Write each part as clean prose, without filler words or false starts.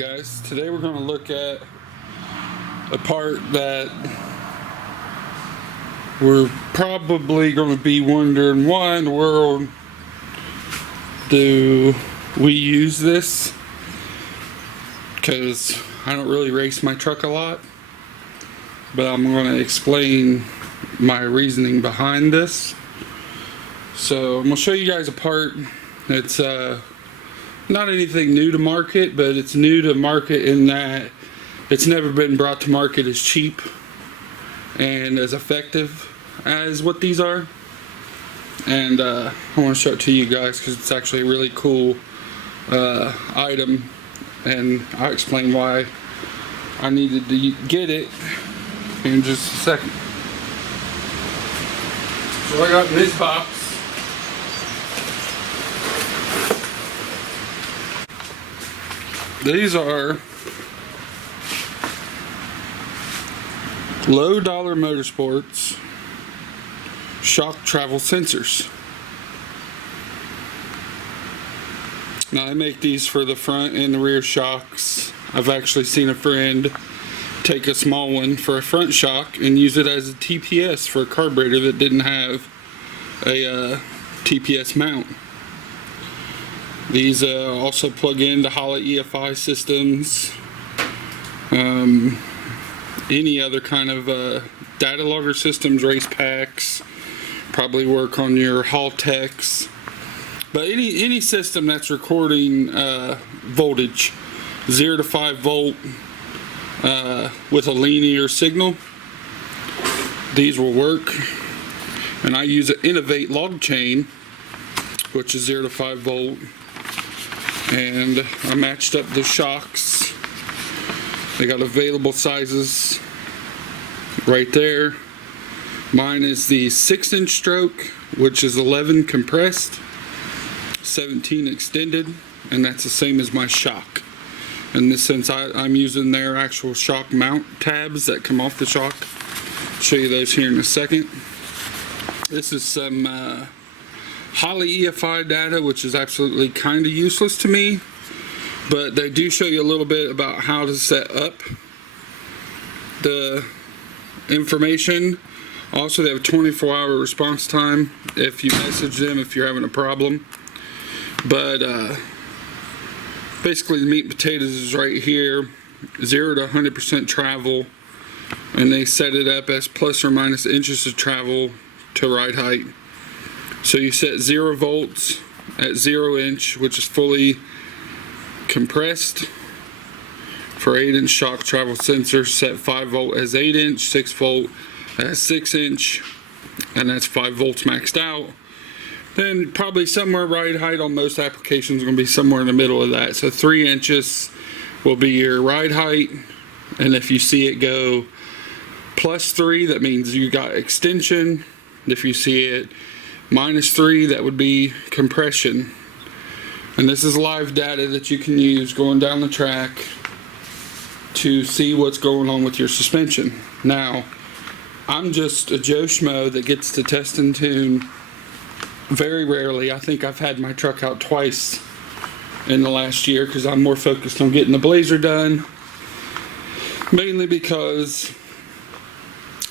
guys, today we're going to look at a part that we're probably going to be wondering, why in the world do we use this? Because I don't really race my truck a lot, but I'm going to explain my reasoning behind this. So I'm going to show you guys a part that's not anything new to market, but it's new to market in that it's never been brought to market as cheap and as effective as what these are. And I want to show it to you guys because it's actually a really cool item, and I'll explain why I needed to get it in just a second. So I got in this box these are low dollar Motorsports shock travel sensors. Now I make these for the front and the rear shocks. I've actually seen a friend take a small one for a front shock and use it as a TPS for a carburetor that didn't have a TPS mount. These also plug into Holla EFI systems, any other kind of data logger systems, race packs, probably work on your Haltex, but any system that's recording voltage, 0 to 5 volt with a linear signal, these will work. And I use an Innovate log chain, which is 0 to 5 volt. And I matched up the shocks. They got available sizes right there. Mine is the 6-inch stroke, which is 11 compressed, 17 extended, and that's the same as my shock. In this sense, I'm using their actual shock mount tabs that come off the shock. I'll show you those here in a second. This is some Holla EFI data, which is absolutely kind of useless to me, but they do show you a little bit about how to set up the information. Also, they have a 24-hour response time if you message them if you're having a problem. But basically the meat and potatoes is right here, 0 to 100% travel, and they set it up as plus or minus inches of travel to ride height. So you set 0 volts at 0 inch, which is fully compressed for 8-inch shock travel sensor. Set 5 volt as 8 inch, 6 volt as 6 inch, and that's 5 volts maxed out. Then probably somewhere ride height on most applications is going to be somewhere in the middle of that. So 3 inches will be your ride height, and if you see it go +3, that means you got extension. If you see it -3, that would be compression. And this is live data that you can use going down the track to see what's going on with your suspension. Now, I'm just a Joe Schmo that gets to test and tune very rarely. I think I've had my truck out twice in the last year because I'm more focused on getting the Blazer done, mainly because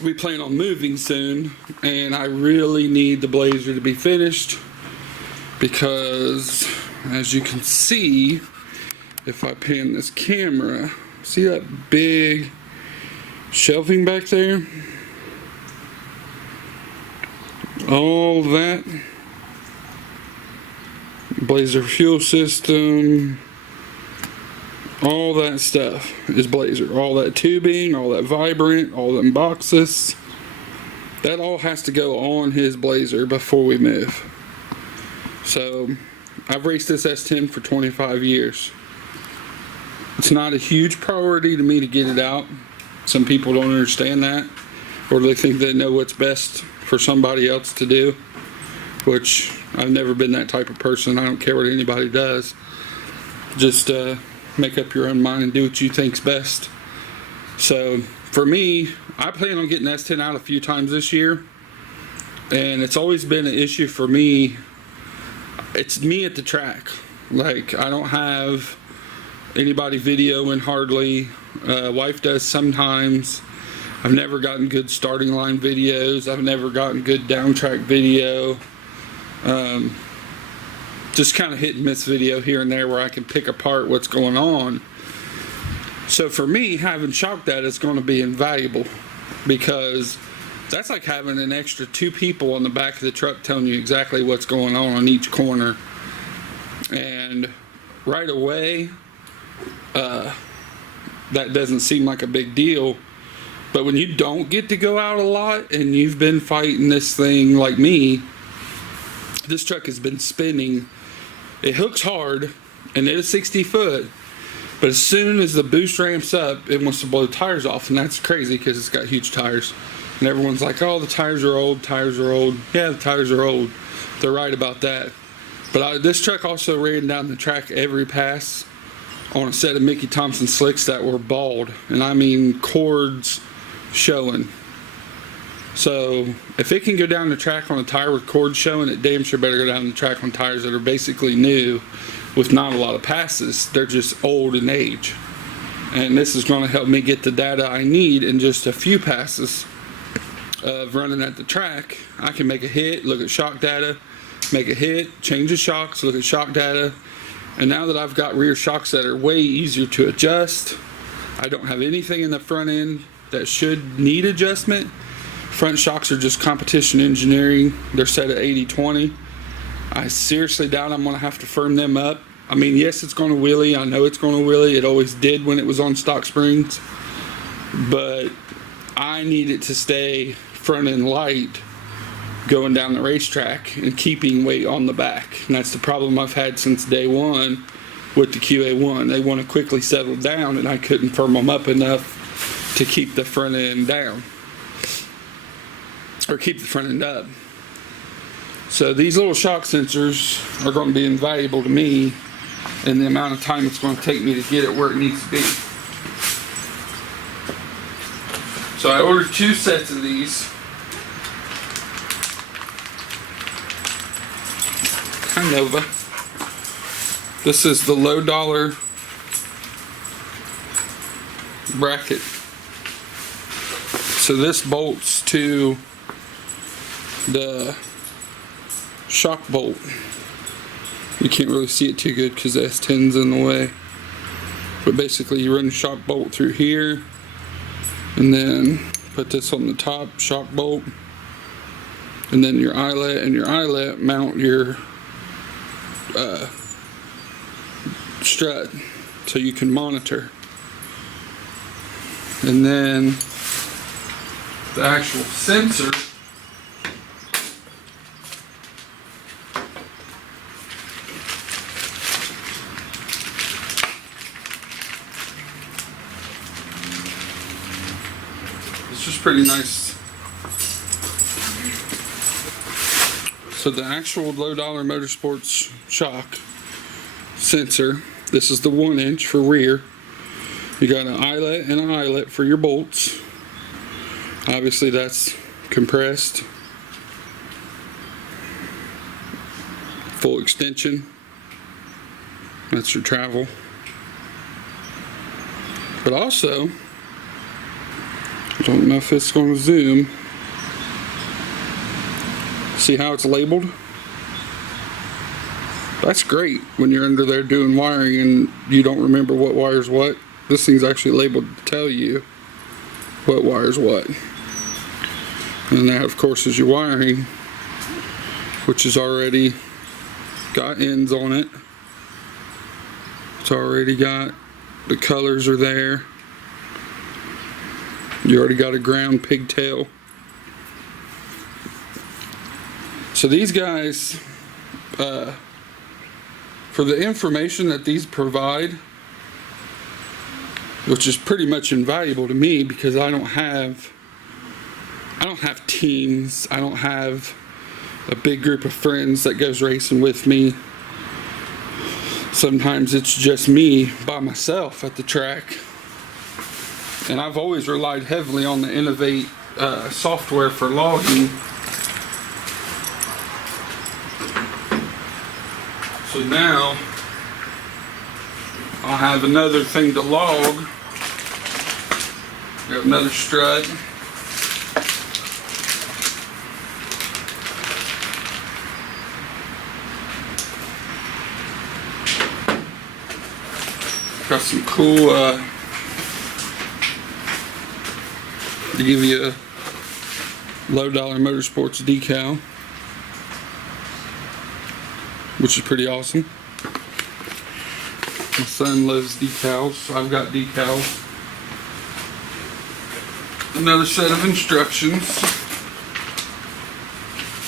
we plan on moving soon and I really need the Blazer to be finished, because as you can see, if I pan this camera, see that big shelving back there? All that Blazer fuel system, all that stuff is Blazer. All that tubing, all that vibrant, all them boxes, that all has to go on his Blazer before we move. So I've raced this S10 for 25 years. It's not a huge priority to me to get it out. Some people don't understand that, or they think they know what's best for somebody else to do, which I've never been that type of person. I don't care what anybody does. Just make up your own mind and do what you think's best. So for me, I plan on getting S10 out a few times this year, and it's always been an issue for me. It's me at the track. Like, I don't have anybody videoing hardly. Wife does sometimes. I've never gotten good starting line videos. I've never gotten good downtrack video. Just kind of hit and miss video here and there where I can pick apart what's going on. So for me, having shock data is going to be invaluable, because that's like having an extra 2 people on the back of the truck telling you exactly what's going on each corner. And right away, that doesn't seem like a big deal. But when you don't get to go out a lot and you've been fighting this thing like me, this truck has been spinning. It hooks hard and it is 60 foot, but as soon as the boost ramps up, it wants to blow tires off, and that's crazy because it's got huge tires. And everyone's like, oh, the tires are old, tires are old. Yeah, the tires are old. They're right about that. But this truck also ran down the track every pass on a set of Mickey Thompson slicks that were bald, and I mean cords showing. So if it can go down the track on a tire with cords showing, it damn sure better go down the track on tires that are basically new with not a lot of passes. They're just old in age. And this is going to help me get the data I need in just a few passes of running at the track. I can make a hit, look at shock data, make a hit, change the shocks, look at shock data. And now that I've got rear shocks that are way easier to adjust, I don't have anything in the front end that should need adjustment. Front shocks are just competition engineering. They're set at 80/20. I seriously doubt I'm going to have to firm them up. I mean, yes, it's going to wheelie. I know it's going to wheelie. It always did when it was on stock springs. But I need it to stay front end light going down the racetrack and keeping weight on the back. And that's the problem I've had since day one with the QA1. They want to quickly settle down, and I couldn't firm them up enough to keep the front end down, or keep the front end up. So these little shock sensors are going to be invaluable to me in the amount of time it's going to take me to get it where it needs to be. So I ordered 2 sets of these. Hi Nova. This is the low dollar bracket. So this bolts to the shock bolt. You can't really see it too good because the S10's in the way. But basically you run the shock bolt through here and then put this on the top shock bolt, and then your eyelet, and your eyelet mount your strut so you can monitor. And then the actual sensor it's just pretty nice. So the actual low dollar Motorsports shock sensor, this is the 1 inch for rear. You got an eyelet and an eyelet for your bolts. Obviously that's compressed. Full extension. That's your travel. But also, I don't know if it's going to zoom. See how it's labeled? That's great when you're under there doing wiring and you don't remember what wire's what. This thing's actually labeled to tell you what wire's what. And that, of course, is your wiring, which has already got ends on it. It's already got, the colors are there. You already got a ground pigtail. So these guys, for the information that these provide, which is pretty much invaluable to me because I don't have teams, I don't have a big group of friends that goes racing with me. Sometimes it's just me by myself at the track. And I've always relied heavily on the Innovate software for logging. So now I'll have another thing to log. Got another strut. Got some cool, to give you a low dollar Motorsports decal, which is pretty awesome. My son loves decals, so I've got decals. Another set of instructions.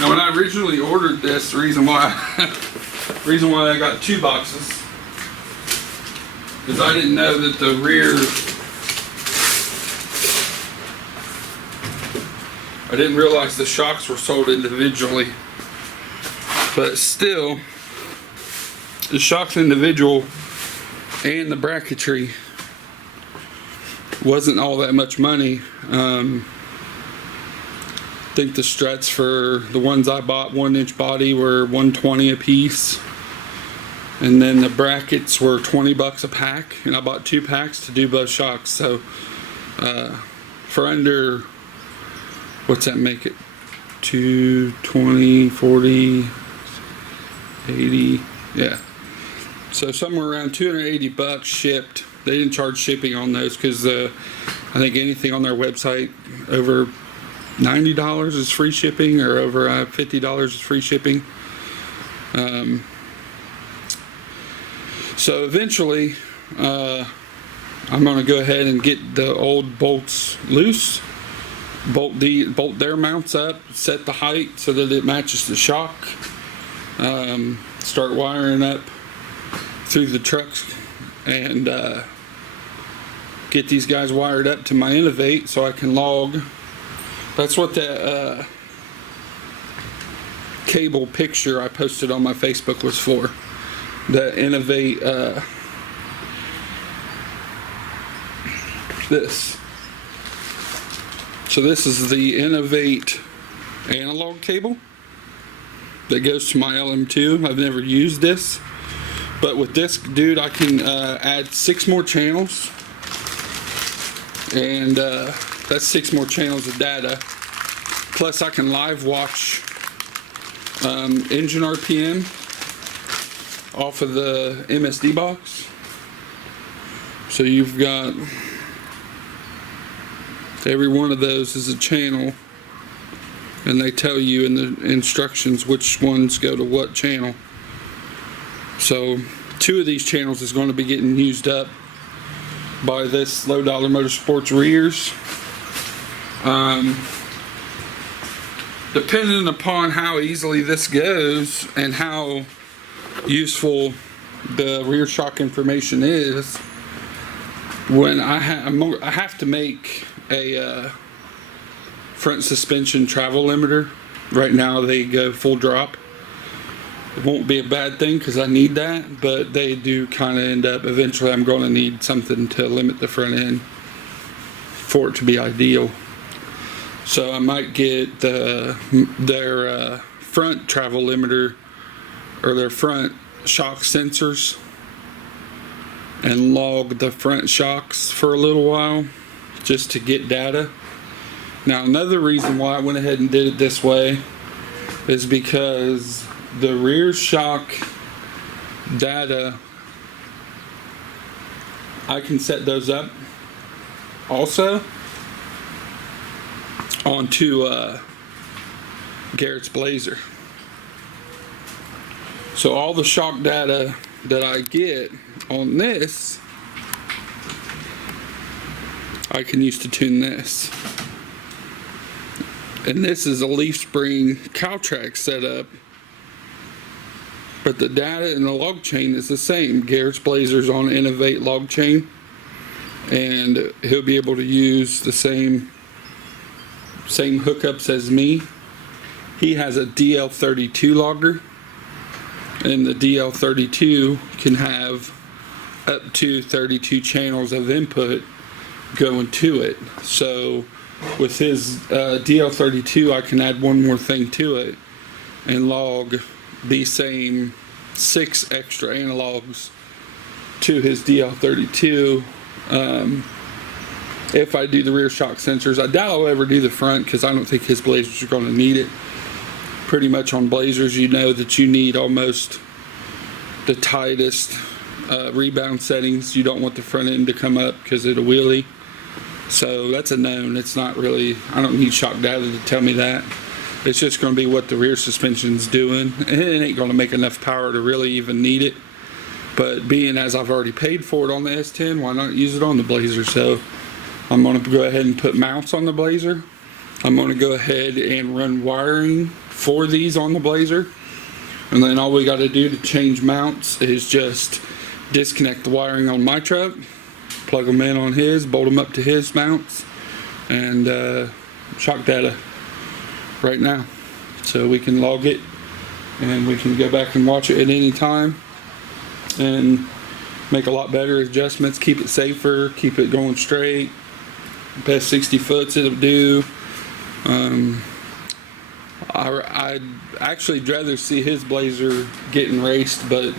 Now, when I originally ordered this, the reason why I got 2 boxes is I didn't know that the rear, I didn't realize the shocks were sold individually. But still, the shocks individual and the bracketry wasn't all that much money. I think the struts for the ones I bought 1-inch body were $120 a piece. And then the brackets were $20 a pack, and I bought 2 packs to do both shocks. So for under, what's that make it? 220, 40, 80, yeah. So somewhere around $280 shipped. They didn't charge shipping on those because I think anything on their website over $90 is free shipping, or over $50 is free shipping. So eventually, I'm going to go ahead and get the old bolts loose, bolt their mounts up, set the height so that it matches the shock, start wiring up through the trucks, and get these guys wired up to my Innovate so I can log. That's what that cable picture I posted on my Facebook was for. The Innovate, this. So this is the Innovate analog cable that goes to my LM2. I've never used this, but with this, dude, I can add 6 more channels, and that's 6 more channels of data. Plus, I can live watch engine RPM off of the MSD box. So you've got, every one of those is a channel, and they tell you in the instructions which ones go to what channel. So 2 of these channels is going to be getting used up by this low dollar Motorsports rears. Depending upon how easily this goes and how useful the rear shock information is, when I have to make a front suspension travel limiter. Right now they go full drop. It won't be a bad thing because I need that, but they do kind of end up, eventually I'm going to need something to limit the front end for it to be ideal. So I might get their front travel limiter, or their front shock sensors, and log the front shocks for a little while just to get data. Now, another reason why I went ahead and did it this way is because the rear shock data, I can set those up also onto Garrett's Blazer. So all the shock data that I get on this, I can use to tune this. And this is a leaf spring Caltrack setup, but the data in the log chain is the same. Garrett's Blazer's on Innovate log chain, and he'll be able to use the same hookups as me. He has a DL32 logger, and the DL32 can have up to 32 channels of input going to it. So with his DL32, I can add one more thing to it and log the same 6 extra analogs to his DL32. If I do the rear shock sensors, I doubt I'll ever do the front because I don't think his Blazers are going to need it. Pretty much on Blazers, you know that you need almost the tightest rebound settings. You don't want the front end to come up because it'll wheelie. So that's a known. It's not really, I don't need shock data to tell me that. It's just going to be what the rear suspension's doing, and it ain't going to make enough power to really even need it. But being as I've already paid for it on the S10, why not use it on the Blazer? So I'm going to go ahead and put mounts on the Blazer. I'm going to go ahead and run wiring for these on the Blazer, and then all we got to do to change mounts is just disconnect the wiring on my truck, plug them in on his, bolt them up to his mounts, and shock data right now, so we can log it and we can go back and watch it at any time and make a lot better adjustments, keep it safer, keep it going straight. Past 60 foots it'll do. I'd actually rather see his Blazer getting raced, but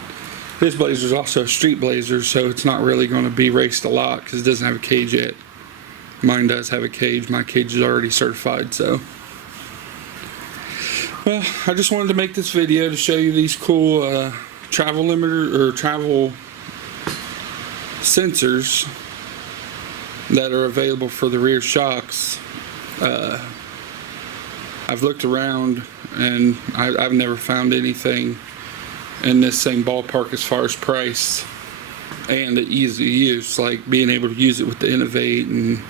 his Blazer is also a street Blazer, so it's not really going to be raced a lot because it doesn't have a cage yet. Mine does have a cage. My cage is already certified, so. Well, I just wanted to make this video to show you these cool travel limiter or travel sensors that are available for the rear shocks. I've looked around and I've never found anything in this same ballpark as far as price and the ease of use, like being able to use it with the Innovate and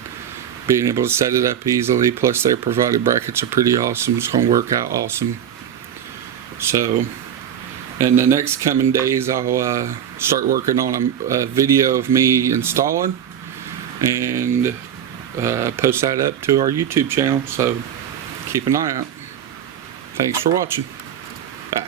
being able to set it up easily, plus their provided brackets are pretty awesome. It's going to work out awesome. So in the next coming days I'll start working on a video of me installing and post that up to our YouTube channel, so keep an eye out. Thanks for watching. Bye.